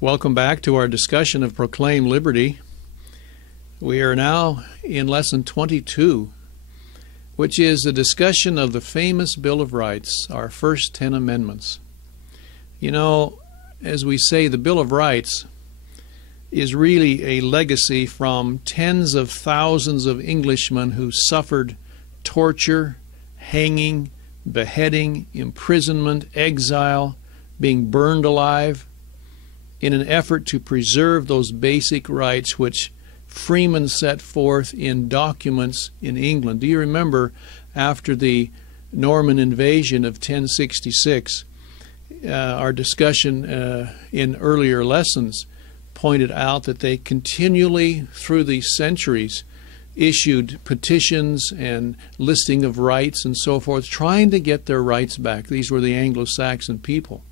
Welcome back to our discussion of Proclaim Liberty. We are now in Lesson 22, which is a discussion of the famous Bill of Rights, our first 10 amendments. You know, as we say, the Bill of Rights is really a legacy from tens of thousands of Englishmen who suffered torture, hanging, beheading, imprisonment, exile, being burned alive, in an effort to preserve those basic rights which freemen set forth in documents in England. Do you remember after the Norman invasion of 1066, our discussion in earlier lessons pointed out that they continually, through the centuries, issued petitions and listing of rights and so forth, trying to get their rights back. These were the Anglo-Saxon people.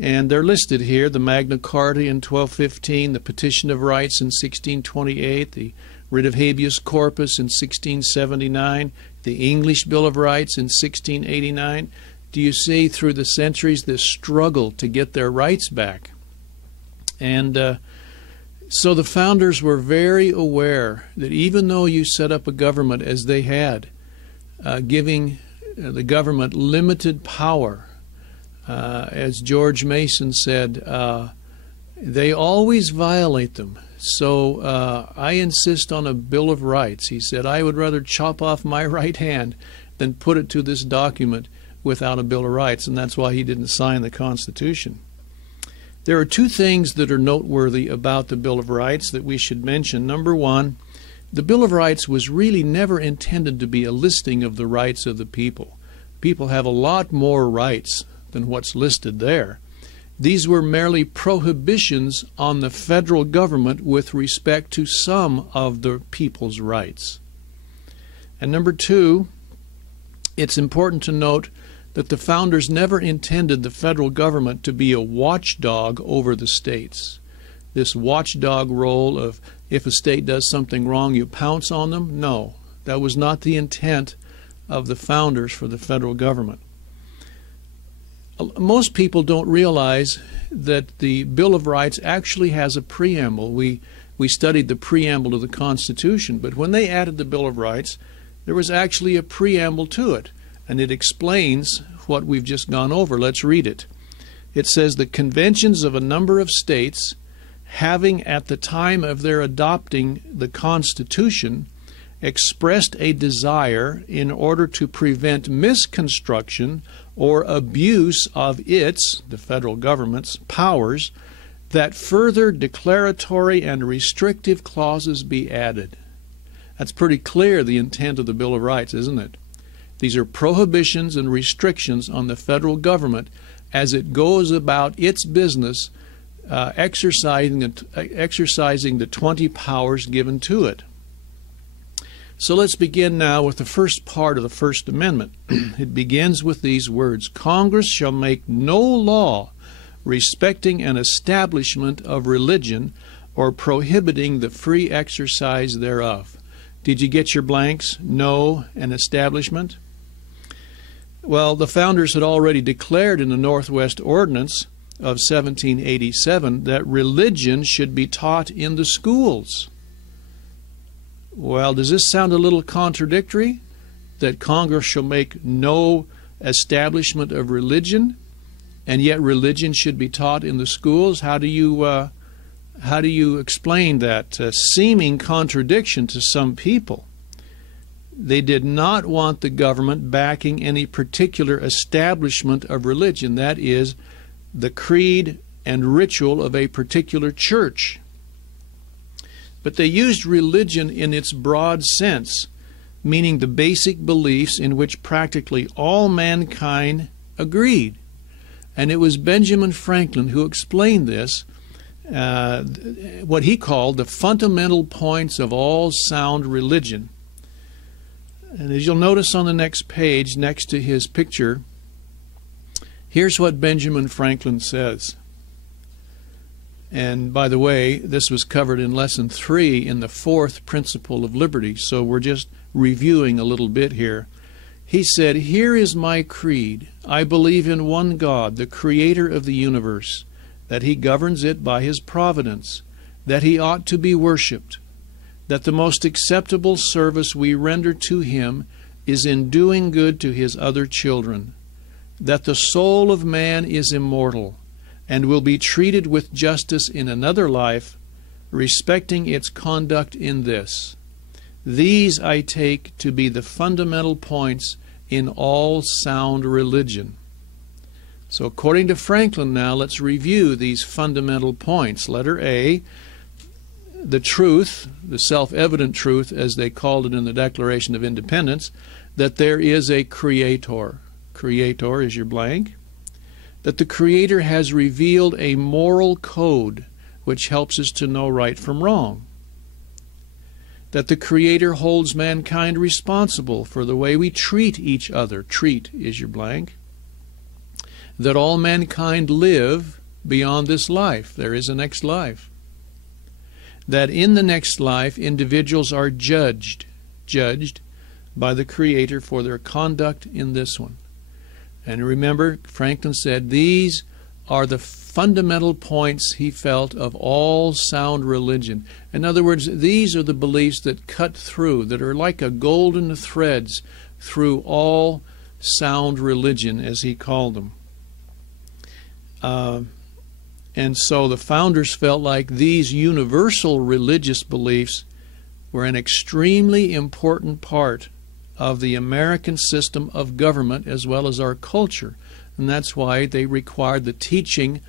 And they're listed here: the Magna Carta in 1215, the Petition of Rights in 1628, the Writ of Habeas Corpus in 1679, the English Bill of Rights in 1689. Do you see through the centuries this struggle to get their rights back? And so the founders were very aware that even though you set up a government as they had, giving the government limited power, as George Mason said, they always violate them. So I insist on a Bill of Rights. He said, I would rather chop off my right hand than put it to this document without a Bill of Rights, and that's why he didn't sign the Constitution. There are two things that are noteworthy about the Bill of Rights that we should mention. Number one, the Bill of Rights was really never intended to be a listing of the rights of the people. People have a lot more rights than what's listed there. These were merely prohibitions on the federal government with respect to some of the people's rights. And number two, it's important to note that the founders never intended the federal government to be a watchdog over the states. This watchdog role of if a state does something wrong, you pounce on them. No, that was not the intent of the founders for the federal government. Most people don't realize that the Bill of Rights actually has a preamble. We studied the preamble to the Constitution, but when they added the Bill of Rights, there was actually a preamble to it, and it explains what we've just gone over. Let's read it. It says, the conventions of a number of states having at the time of their adopting the Constitution expressed a desire in order to prevent misconstruction or abuse of its, the federal government's, powers, that further declaratory and restrictive clauses be added. That's pretty clear, the intent of the Bill of Rights, isn't it? These are prohibitions and restrictions on the federal government as it goes about its business, exercising the 20 powers given to it. So let's begin now with the first part of the First Amendment. It begins with these words: Congress shall make no law respecting an establishment of religion or prohibiting the free exercise thereof. Did you get your blanks? No, an establishment? Well, the founders had already declared in the Northwest Ordinance of 1787 that religion should be taught in the schools. Well, does this sound a little contradictory? That Congress shall make no establishment of religion, and yet religion should be taught in the schools? How do you explain that seeming contradiction to some people? They did not want the government backing any particular establishment of religion, that is, the creed and ritual of a particular church. But they used religion in its broad sense, meaning the basic beliefs in which practically all mankind agreed. And it was Benjamin Franklin who explained this, what he called the fundamental points of all sound religion. And as you'll notice on the next page, next to his picture, here's what Benjamin Franklin says. And by the way, this was covered in Lesson 3 in the fourth principle of liberty, so we're just reviewing a little bit here. He said, "Here is my creed. I believe in one God, the creator of the universe, that he governs it by his providence, that he ought to be worshipped, that the most acceptable service we render to him is in doing good to his other children, that the soul of man is immortal, and will be treated with justice in another life, respecting its conduct in this. These I take to be the fundamental points in all sound religion. So according to Franklin now, let's review these fundamental points. Letter A, the truth, the self-evident truth, as they called it in the Declaration of Independence, that there is a Creator. Creator is your blank. That the Creator has revealed a moral code which helps us to know right from wrong. That the Creator holds mankind responsible for the way we treat each other. Treat is your blank. That all mankind live beyond this life. There is a next life. That in the next life individuals are judged by the Creator for their conduct in this one. And remember, Franklin said these are the fundamental points he felt of all sound religion. In other words, these are the beliefs that cut through, that are like a golden threads through all sound religion, as he called them. And so the founders felt like these universal religious beliefs were an extremely important part of the American system of government as well as our culture. And that's why they required the teaching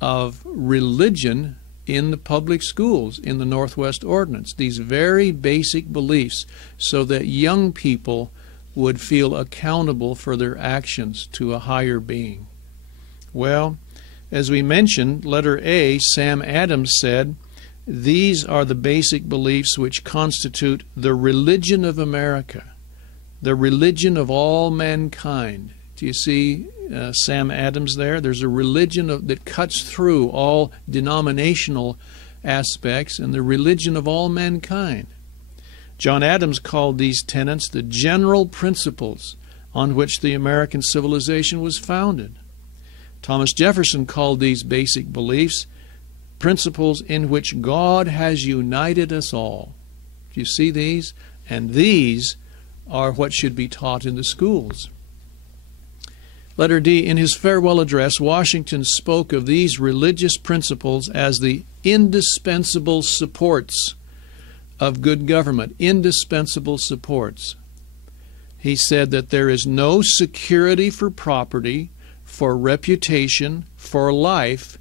of religion in the public schools in the Northwest Ordinance, these very basic beliefs, so that young people would feel accountable for their actions to a higher being. Well, as we mentioned, letter A, Sam Adams said, these are the basic beliefs which constitute the religion of America, the religion of all mankind. Do you see Sam Adams there? There's a religion that cuts through all denominational aspects and the religion of all mankind. John Adams called these tenets the general principles on which the American civilization was founded. Thomas Jefferson called these basic beliefs principles in which God has united us all. Do you see these? And these are what should be taught in the schools. Letter D, in his farewell address, Washington spoke of these religious principles as the indispensable supports of good government. Indispensable supports. He said that there is no security for property, for reputation, for life,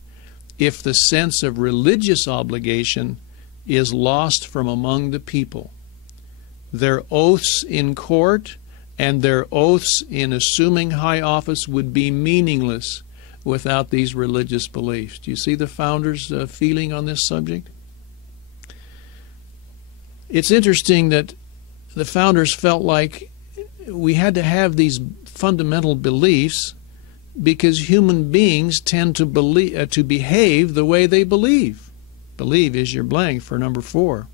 if the sense of religious obligation is lost from among the people. Their oaths in court and their oaths in assuming high office would be meaningless without these religious beliefs. Do you see the founders' feeling on this subject? It's interesting that the founders felt like we had to have these fundamental beliefs because human beings tend to behave the way they believe. Believe is your blank for number 4.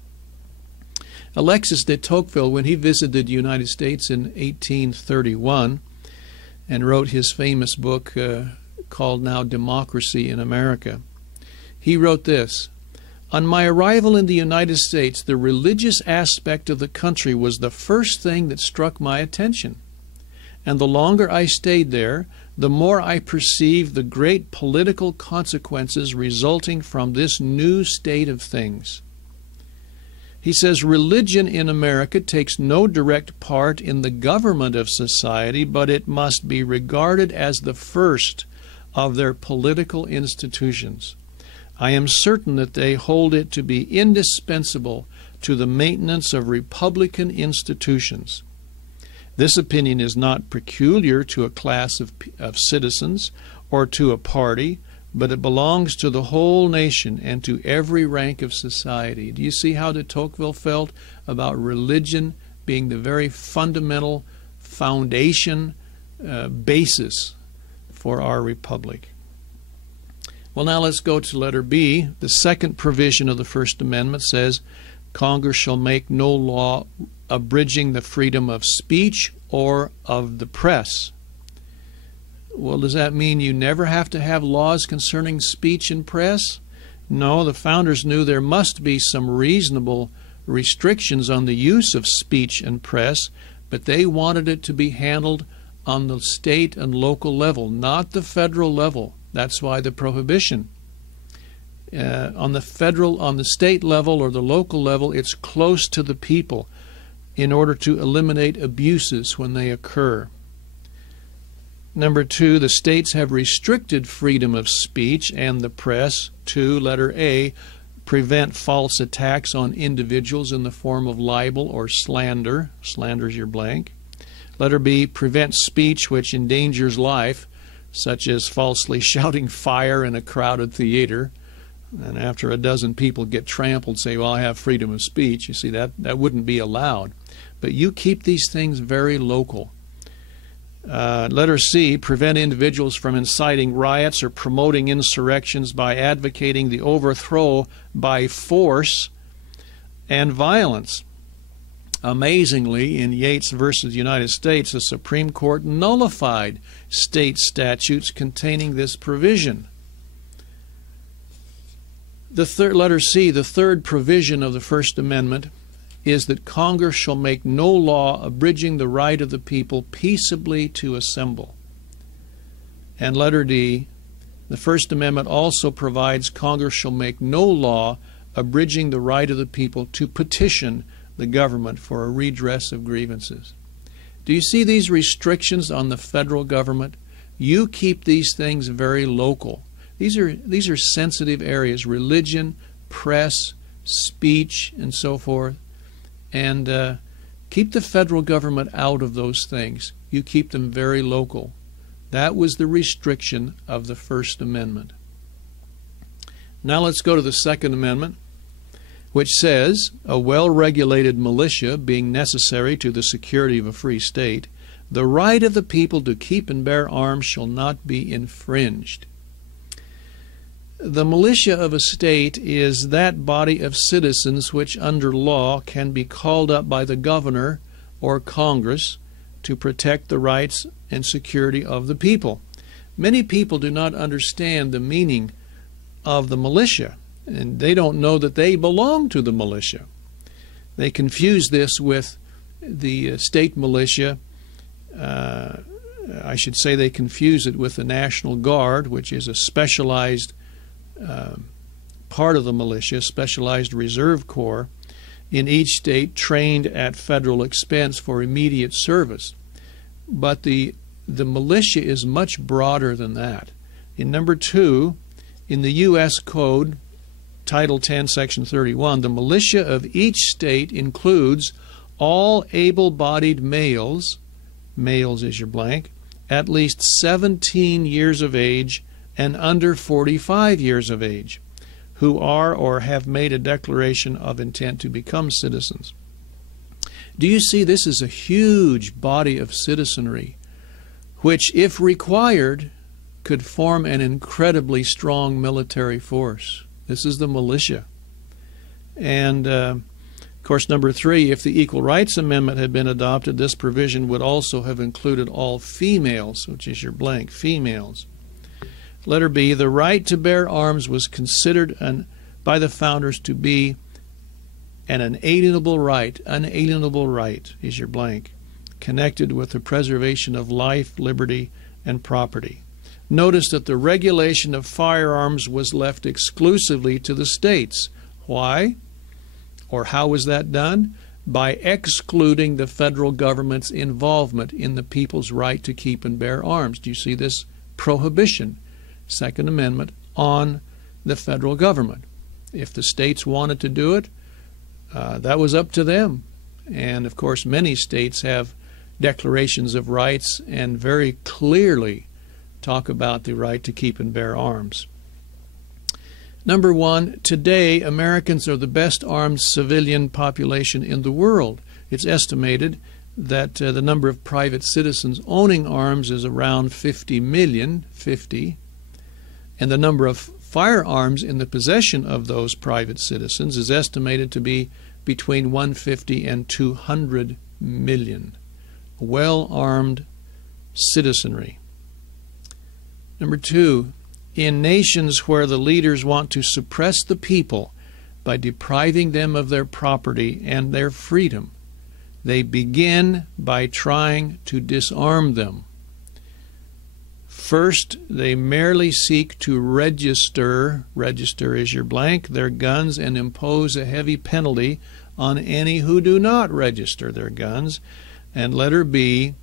Alexis de Tocqueville, when he visited the United States in 1831 and wrote his famous book called now Democracy in America, he wrote this: "On my arrival in the United States, the religious aspect of the country was the first thing that struck my attention. And the longer I stayed there, the more I perceived the great political consequences resulting from this new state of things." He says, religion in America takes no direct part in the government of society, but it must be regarded as the first of their political institutions. I am certain that they hold it to be indispensable to the maintenance of republican institutions. This opinion is not peculiar to a class of citizens or to a party, but it belongs to the whole nation and to every rank of society. Do you see how de Tocqueville felt about religion being the very fundamental foundation, basis for our republic? Well, now let's go to letter B. The second provision of the First Amendment says, Congress shall make no law abridging the freedom of speech or of the press. Well, does that mean you never have to have laws concerning speech and press? No, the founders knew there must be some reasonable restrictions on the use of speech and press, but they wanted it to be handled on the state and local level, not the federal level. That's why the prohibition. On the state level or the local level, it's close to the people in order to eliminate abuses when they occur. Number 2, the states have restricted freedom of speech and the press to, letter A, prevent false attacks on individuals in the form of libel or slander. Slander's your blank. Letter B, prevent speech which endangers life, such as falsely shouting fire in a crowded theater. And after a dozen people get trampled, say, well, I have freedom of speech. You see, that wouldn't be allowed. But you keep these things very local. Letter C, prevent individuals from inciting riots or promoting insurrections by advocating the overthrow by force and violence. Amazingly, in Yates versus United States, the Supreme Court nullified state statutes containing this provision. Letter C, the third provision of the First Amendment, is that Congress shall make no law abridging the right of the people peaceably to assemble. And letter D, the First Amendment also provides Congress shall make no law abridging the right of the people to petition the government for a redress of grievances. Do you see these restrictions on the federal government? You keep these things very local. These are sensitive areas: religion, press, speech, and so forth. And keep the federal government out of those things. You keep them very local. That was the restriction of the First Amendment. Now let's go to the Second Amendment, which says, a well-regulated militia being necessary to the security of a free state, the right of the people to keep and bear arms shall not be infringed. The militia of a state is that body of citizens which under law can be called up by the governor or Congress to protect the rights and security of the people. Many people do not understand the meaning of the militia, and they don't know that they belong to the militia. They confuse this with the state militia. I should say they confuse it with the National Guard, which is a specialized part of the militia, specialized reserve corps in each state, trained at federal expense for immediate service. But the militia is much broader than that. In number 2, in the U.S. Code, Title 10, Section 31, the militia of each state includes all able-bodied males, males is your blank, at least 17 years of age and under 45 years of age, who are or have made a declaration of intent to become citizens. Do you see, this is a huge body of citizenry, which, if required, could form an incredibly strong military force. This is the militia. And, of course, number 3, if the Equal Rights Amendment had been adopted, this provision would also have included all females, which is your blank, females. Letter B, the right to bear arms was considered by the founders to be an unalienable right is your blank, connected with the preservation of life, liberty, and property. Notice that the regulation of firearms was left exclusively to the states. Why? Or how was that done? By excluding the federal government's involvement in the people's right to keep and bear arms. Do you see this prohibition, Second Amendment, on the federal government? If the states wanted to do it, that was up to them. And of course, many states have declarations of rights and very clearly talk about the right to keep and bear arms. Number 1, today Americans are the best armed civilian population in the world. It's estimated that the number of private citizens owning arms is around 50 million, and the number of firearms in the possession of those private citizens is estimated to be between 150 and 200 million. Well-armed citizenry. Number 2, in nations where the leaders want to suppress the people by depriving them of their property and their freedom, they begin by trying to disarm them. First, they merely seek to register is your blank, their guns and impose a heavy penalty on any who do not register their guns. And letter B,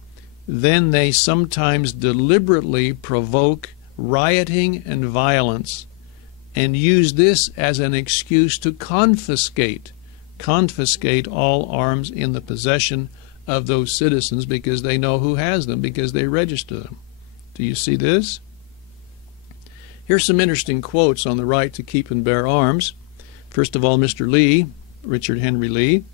then they sometimes deliberately provoke rioting and violence and use this as an excuse to confiscate all arms in the possession of those citizens because they know who has them, because they register them. Do you see this? Here's some interesting quotes on the right to keep and bear arms. First of all, Mr. Lee, Richard Henry Lee,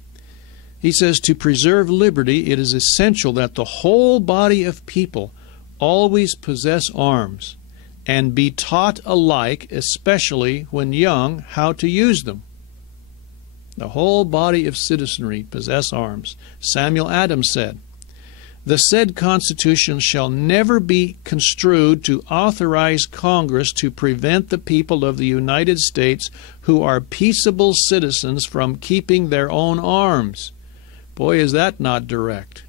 he says, to preserve liberty, it is essential that the whole body of people always possess arms and be taught alike, especially when young, how to use them. The whole body of citizenry possess arms. Samuel Adams said, the said Constitution shall never be construed to authorize Congress to prevent the people of the United States who are peaceable citizens from keeping their own arms. Boy, is that not direct.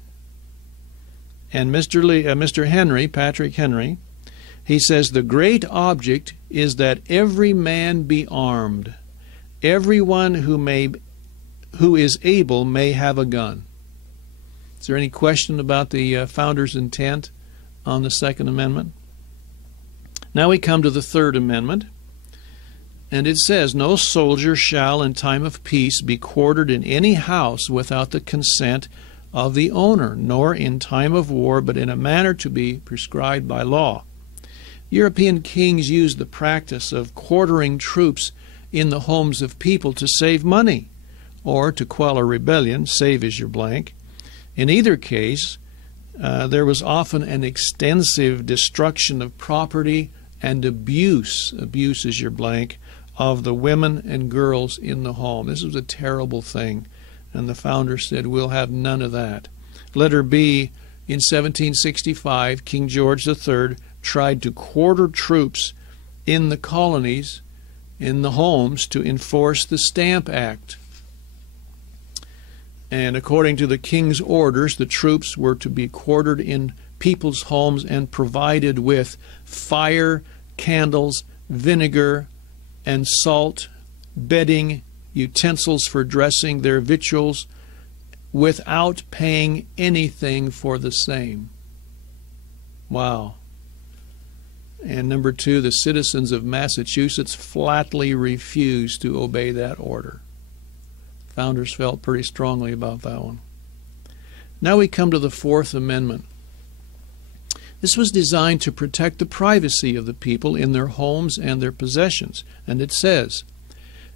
And Mr. Henry, Patrick Henry, he says, the great object is that every man be armed. Everyone who is able may have a gun. Is there any question about the founders' intent on the Second Amendment? Now we come to the Third Amendment, and it says, no soldier shall in time of peace be quartered in any house without the consent of the owner, nor in time of war, but in a manner to be prescribed by law. European kings used the practice of quartering troops in the homes of people to save money, or to quell a rebellion, save is your blank. In either case, there was often an extensive destruction of property and abuse is your blank, of the women and girls in the home. This was a terrible thing, and the founders said, we'll have none of that. Letter B, in 1765, King George III tried to quarter troops in the colonies, in the homes, to enforce the Stamp Act. And according to the king's orders, the troops were to be quartered in people's homes and provided with fire, candles, vinegar, and salt, bedding, utensils for dressing their victuals, without paying anything for the same. Wow. And number 2, the citizens of Massachusetts flatly refused to obey that order. Founders felt pretty strongly about that one. Now we come to the Fourth Amendment. This was designed to protect the privacy of the people in their homes and their possessions. And it says,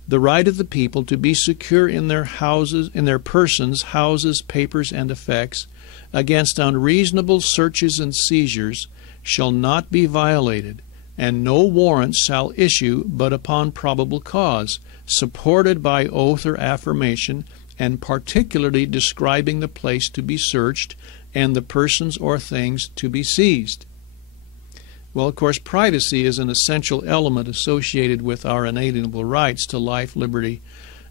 the right of the people to be secure in their houses, in their persons, houses, papers, and effects, against unreasonable searches and seizures, shall not be violated, and no warrant shall issue but upon probable cause, supported by oath or affirmation, and particularly describing the place to be searched and the persons or things to be seized. Well, of course, privacy is an essential element associated with our inalienable rights to life, liberty,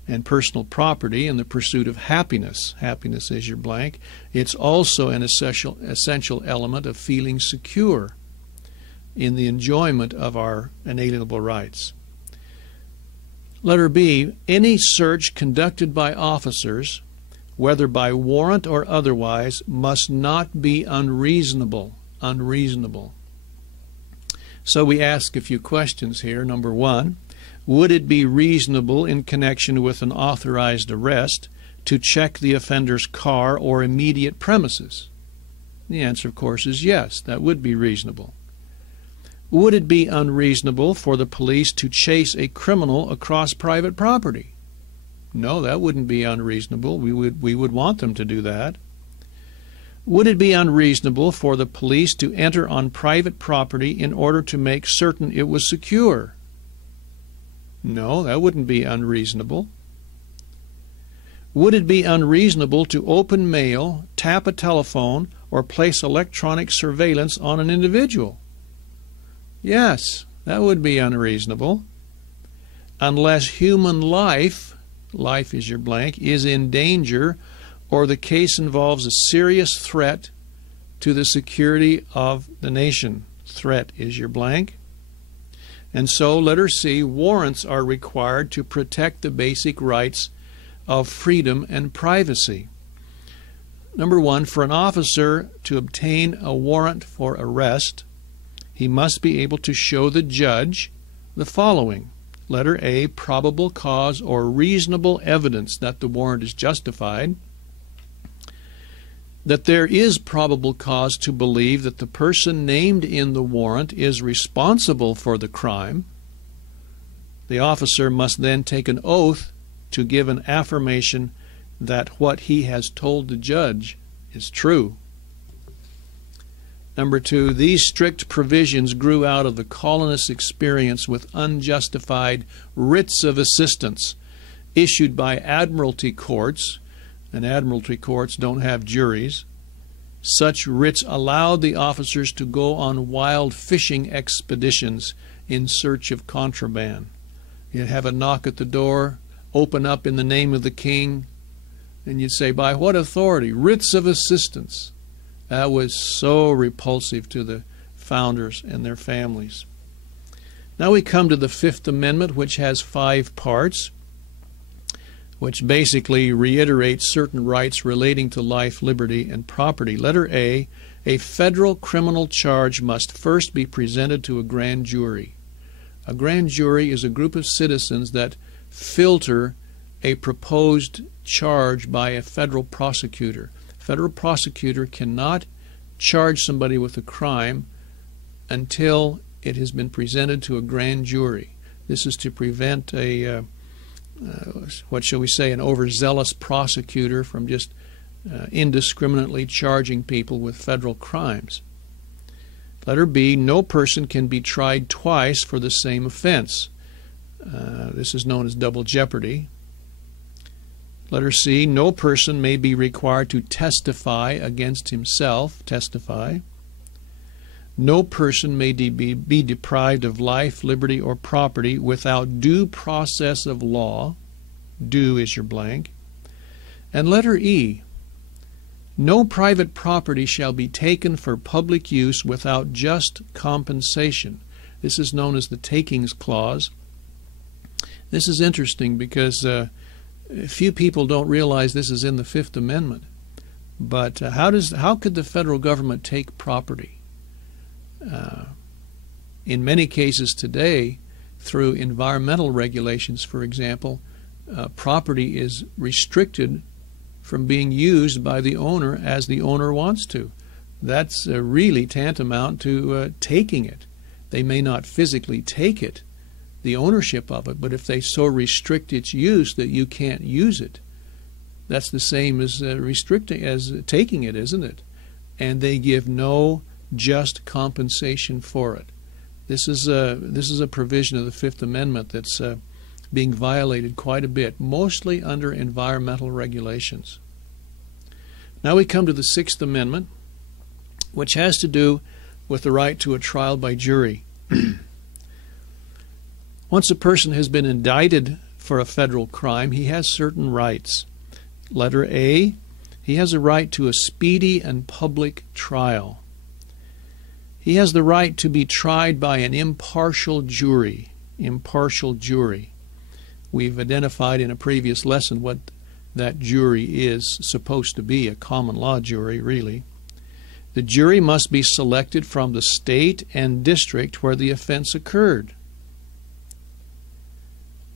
and personal property and the pursuit of happiness. Happiness is your blank. It's also an essential element of feeling secure in the enjoyment of our inalienable rights. Letter B, any search conducted by officers, whether by warrant or otherwise, must not be unreasonable. Unreasonable. So we ask a few questions here. Number 1, would it be reasonable in connection with an authorized arrest to check the offender's car or immediate premises? The answer, of course, is yes. That would be reasonable. Would it be unreasonable for the police to chase a criminal across private property? No, that wouldn't be unreasonable. We would want them to do that. Would it be unreasonable for the police to enter on private property in order to make certain it was secure? No, that wouldn't be unreasonable. Would it be unreasonable to open mail, tap a telephone, or place electronic surveillance on an individual? Yes, that would be unreasonable. Unless human life, life is your blank, is in danger, or the case involves a serious threat to the security of the nation. Threat is your blank. And so, letter C, warrants are required to protect the basic rights of freedom and privacy. Number one, for an officer to obtain a warrant for arrest, he must be able to show the judge the following. Letter A, probable cause or reasonable evidence that the warrant is justified, that there is probable cause to believe that the person named in the warrant is responsible for the crime. The officer must then take an oath to give an affirmation that what he has told the judge is true. Number two, these strict provisions grew out of the colonists' experience with unjustified writs of assistance issued by admiralty courts, and admiralty courts don't have juries. Such writs allowed the officers to go on wild fishing expeditions in search of contraband. You'd have a knock at the door, open up in the name of the king, and you'd say, by what authority? Writs of assistance. That was so repulsive to the founders and their families. Now we come to the Fifth Amendment, which has 5 parts, which basically reiterates certain rights relating to life, liberty, and property. Letter A federal criminal charge must first be presented to a grand jury. A grand jury is a group of citizens that filter a proposed charge by a federal prosecutor. A federal prosecutor cannot charge somebody with a crime until it has been presented to a grand jury. This is to prevent a what shall we say, an overzealous prosecutor from just indiscriminately charging people with federal crimes. Letter B, no person can be tried twice for the same offense. This is known as double jeopardy. Letter C, no person may be required to testify against himself. Testify. No person may be deprived of life, liberty, or property without due process of law. Due is your blank. And letter E, no private property shall be taken for public use without just compensation. This is known as the takings clause. This is interesting because few people don't realize this is in the Fifth Amendment. But how could the federal government take property? In many cases today, through environmental regulations, for example, property is restricted from being used by the owner as the owner wants to. That's really tantamount to taking it. They may not physically take it, the ownership of it, but if they so restrict its use that you can't use it, that's the same as taking it, isn't it? And they give no just compensation for it. This is a provision of the Fifth Amendment that's being violated quite a bit, mostly under environmental regulations. Now we come to the Sixth Amendment, which has to do with the right to a trial by jury. Once a person has been indicted for a federal crime, he has certain rights. Letter A, he has a right to a speedy and public trial. He has the right to be tried by an impartial jury. Impartial jury. We've identified in a previous lesson what that jury is supposed to be, a common law jury, really. The jury must be selected from the state and district where the offense occurred.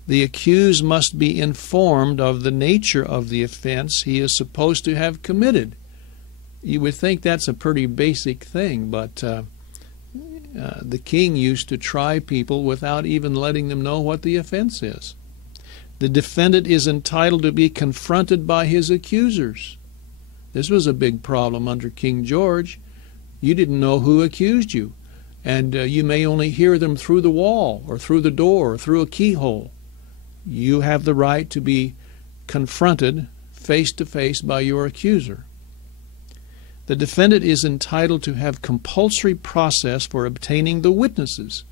The accused must be informed of the nature of the offense he is supposed to have committed. You would think that's a pretty basic thing, but the king used to try people without even letting them know what the offense is. The defendant is entitled to be confronted by his accusers. This was a big problem under King George. You didn't know who accused you, and you may only hear them through the wall or through the door or through a keyhole. You have the right to be confronted face to face by your accuser. The defendant is entitled to have compulsory process for obtaining the witnesses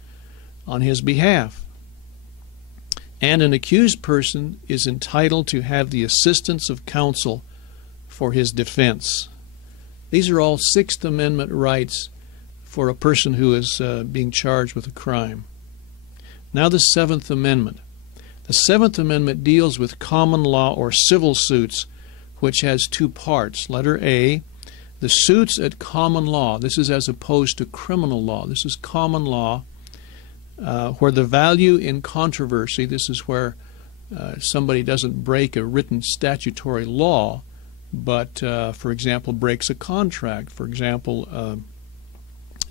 on his behalf. And an accused person is entitled to have the assistance of counsel for his defense. These are all Sixth Amendment rights for a person who is being charged with a crime. Now the Seventh Amendment. The Seventh Amendment deals with common law or civil suits, which has two parts. Letter A, the suits at common law. This is as opposed to criminal law. This is common law, where the value in controversy, this is where somebody doesn't break a written statutory law, but, for example, breaks a contract. For example,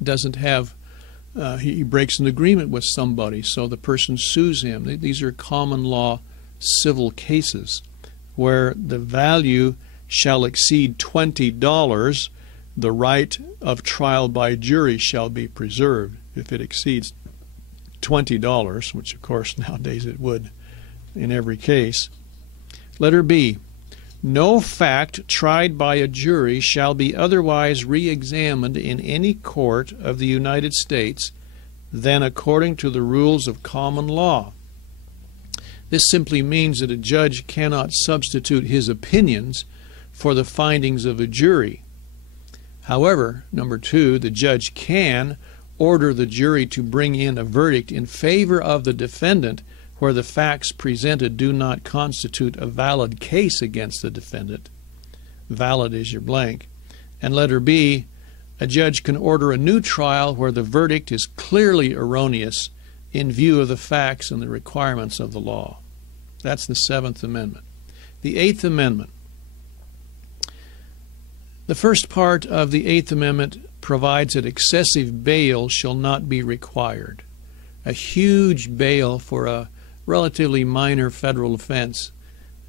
doesn't have, he breaks an agreement with somebody, so the person sues him. These are common law civil cases where the value shall exceed $20, the right of trial by jury shall be preserved. If it exceeds $20, which of course nowadays it would in every case. Letter B, no fact tried by a jury shall be otherwise re-examined in any court of the United States than according to the rules of common law. This simply means that a judge cannot substitute his opinions for the findings of a jury. However, number two, the judge can order the jury to bring in a verdict in favor of the defendant where the facts presented do not constitute a valid case against the defendant. Valid is your blank. And letter B, a judge can order a new trial where the verdict is clearly erroneous in view of the facts and the requirements of the law. That's the Seventh Amendment. The Eighth Amendment. The first part of the Eighth Amendment provides that excessive bail shall not be required. A huge bail for a relatively minor federal offense,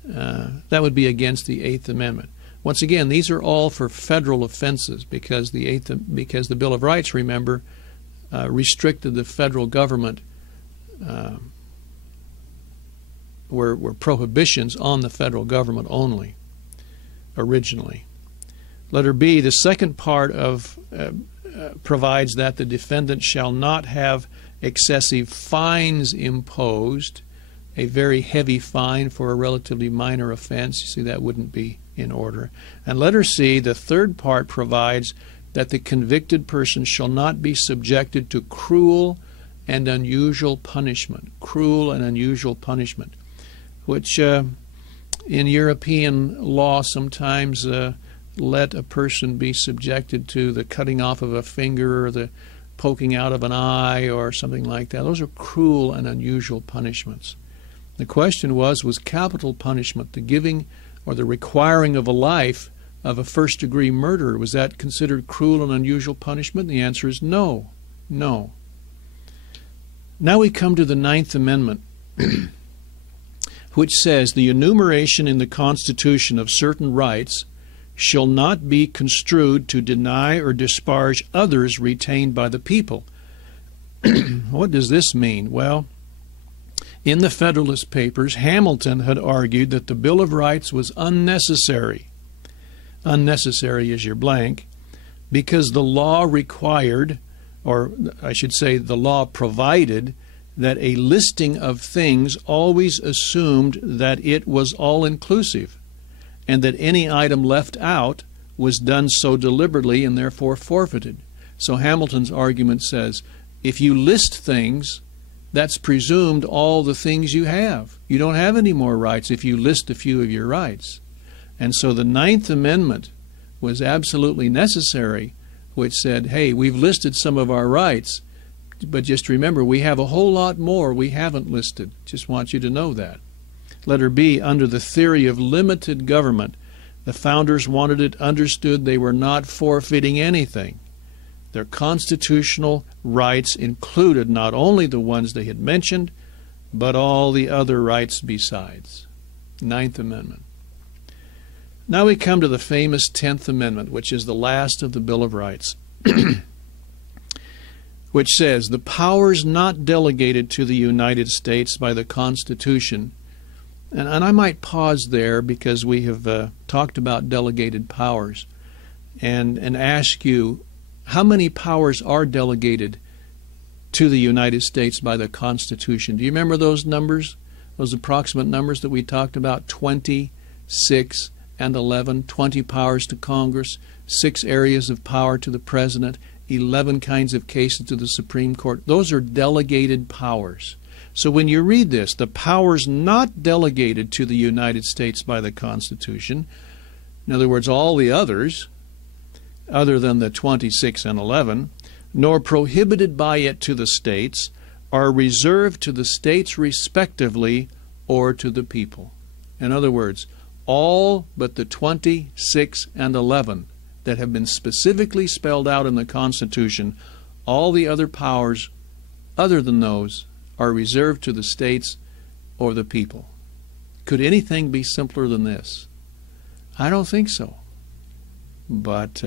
that would be against the Eighth Amendment. Once again, these are all for federal offenses because the Bill of Rights, remember, restricted the federal government, were prohibitions on the federal government only originally. Letter B, the second part of provides that the defendant shall not have excessive fines imposed, a very heavy fine for a relatively minor offense. You see, that wouldn't be in order. And letter C, the third part provides that the convicted person shall not be subjected to cruel and unusual punishment. Cruel and unusual punishment, which in European law sometimes let a person be subjected to the cutting off of a finger or the poking out of an eye or something like that. Those are cruel and unusual punishments. The question was capital punishment, the giving or the requiring of a life of a first-degree murderer, was that considered cruel and unusual punishment? The answer is no. No. Now we come to the Ninth Amendment, which says the enumeration in the Constitution of certain rights shall not be construed to deny or disparage others retained by the people. What does this mean? Well, in the Federalist Papers, Hamilton had argued that the Bill of Rights was unnecessary. Unnecessary is your blank, because the law required, or I should say the law provided, that a listing of things always assumed that it was all-inclusive, and that any item left out was done so deliberately and therefore forfeited. So Hamilton's argument says, if you list things, that's presumed all the things you have. You don't have any more rights if you list a few of your rights. And so the Ninth Amendment was absolutely necessary, which said, hey, we've listed some of our rights, but just remember, we have a whole lot more we haven't listed. Just want you to know that. Letter B, under the theory of limited government, the founders wanted it understood they were not forfeiting anything. Their constitutional rights included not only the ones they had mentioned, but all the other rights besides. Ninth Amendment. Now we come to the famous 10th Amendment, which is the last of the Bill of Rights, which says, the powers not delegated to the United States by the Constitution. And I might pause there because we have talked about delegated powers. and ask you, how many powers are delegated to the United States by the Constitution? Do you remember those numbers, those approximate numbers that we talked about? 20, 6, and 11. 20 powers to Congress, 6 areas of power to the President, 11 kinds of cases to the Supreme Court. Those are delegated powers. So when you read this, the powers not delegated to the United States by the Constitution, in other words, all the others, other than the 26 and 11, nor prohibited by it to the states, are reserved to the states respectively or to the people. In other words, all but the 26 and 11 that have been specifically spelled out in the Constitution, all the other powers other than those are reserved to the states or the people. Could anything be simpler than this? I don't think so. But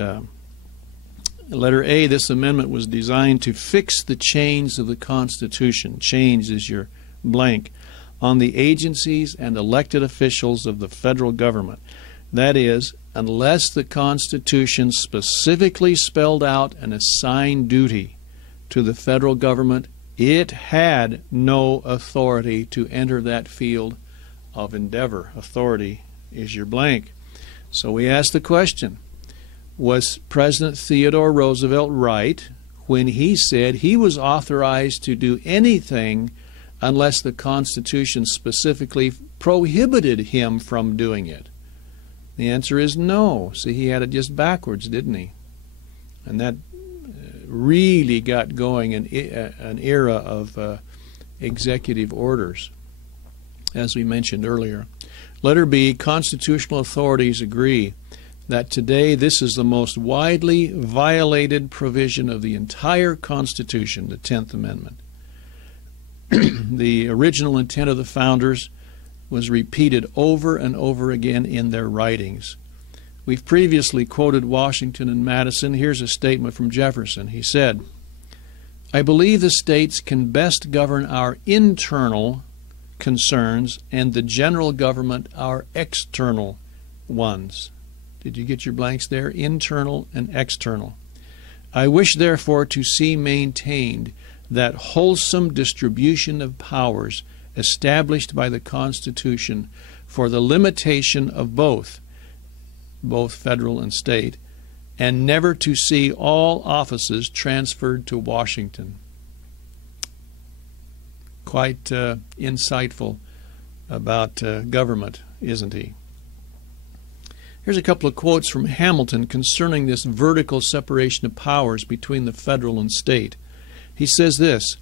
letter A, this amendment was designed to fix the chains of the Constitution. Chains is your blank. On the agencies and elected officials of the federal government. That is, unless the Constitution specifically spelled out an assigned duty to the federal government, it had no authority to enter that field of endeavor. Authority is your blank. So we ask the question, was President Theodore Roosevelt right when he said he was authorized to do anything unless the Constitution specifically prohibited him from doing it? The answer is no. See, he had it just backwards, didn't he? And that really got going an era of executive orders, as we mentioned earlier. Letter B, constitutional authorities agree that today this is the most widely violated provision of the entire Constitution, the 10th Amendment. The original intent of the founders was repeated over and over again in their writings. We've previously quoted Washington and Madison. Here's a statement from Jefferson. He said, "I believe the states can best govern our internal concerns and the general government our external ones." Did you get your blanks there? Internal and external. "I wish, therefore, to see maintained that wholesome distribution of powers established by the Constitution for the limitation of both federal and state, and never to see all offices transferred to Washington." Quite insightful about government, isn't he? Here's a couple of quotes from Hamilton concerning this vertical separation of powers between the federal and state. He says this,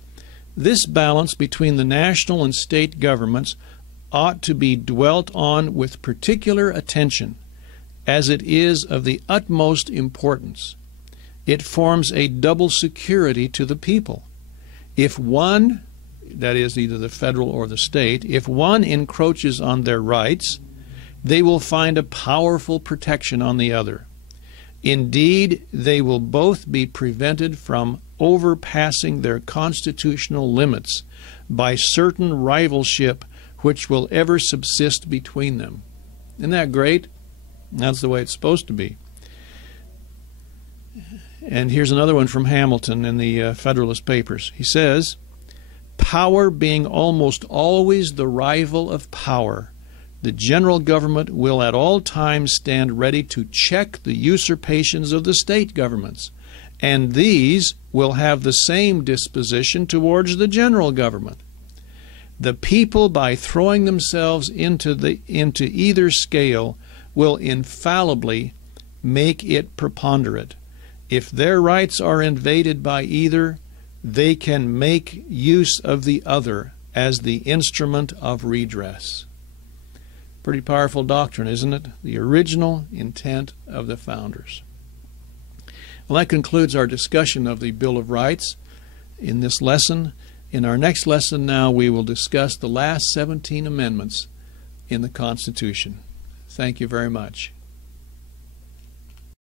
"This balance between the national and state governments ought to be dwelt on with particular attention, as it is of the utmost importance. It forms a double security to the people. If one, that is either the federal or the state, if one encroaches on their rights, they will find a powerful protection on the other. Indeed, they will both be prevented from overpassing their constitutional limits by certain rivalship which will ever subsist between them." Isn't that great? That's the way it's supposed to be. And here's another one from Hamilton in the Federalist Papers. He says, "Power being almost always the rival of power, the general government will at all times stand ready to check the usurpations of the state governments, and these will have the same disposition towards the general government. The people, by throwing themselves into either scale, will infallibly make it preponderate. If their rights are invaded by either, they can make use of the other as the instrument of redress." Pretty powerful doctrine, isn't it? The original intent of the founders. Well, that concludes our discussion of the Bill of Rights in this lesson. In our next lesson now, we will discuss the last 17 amendments in the Constitution. Thank you very much.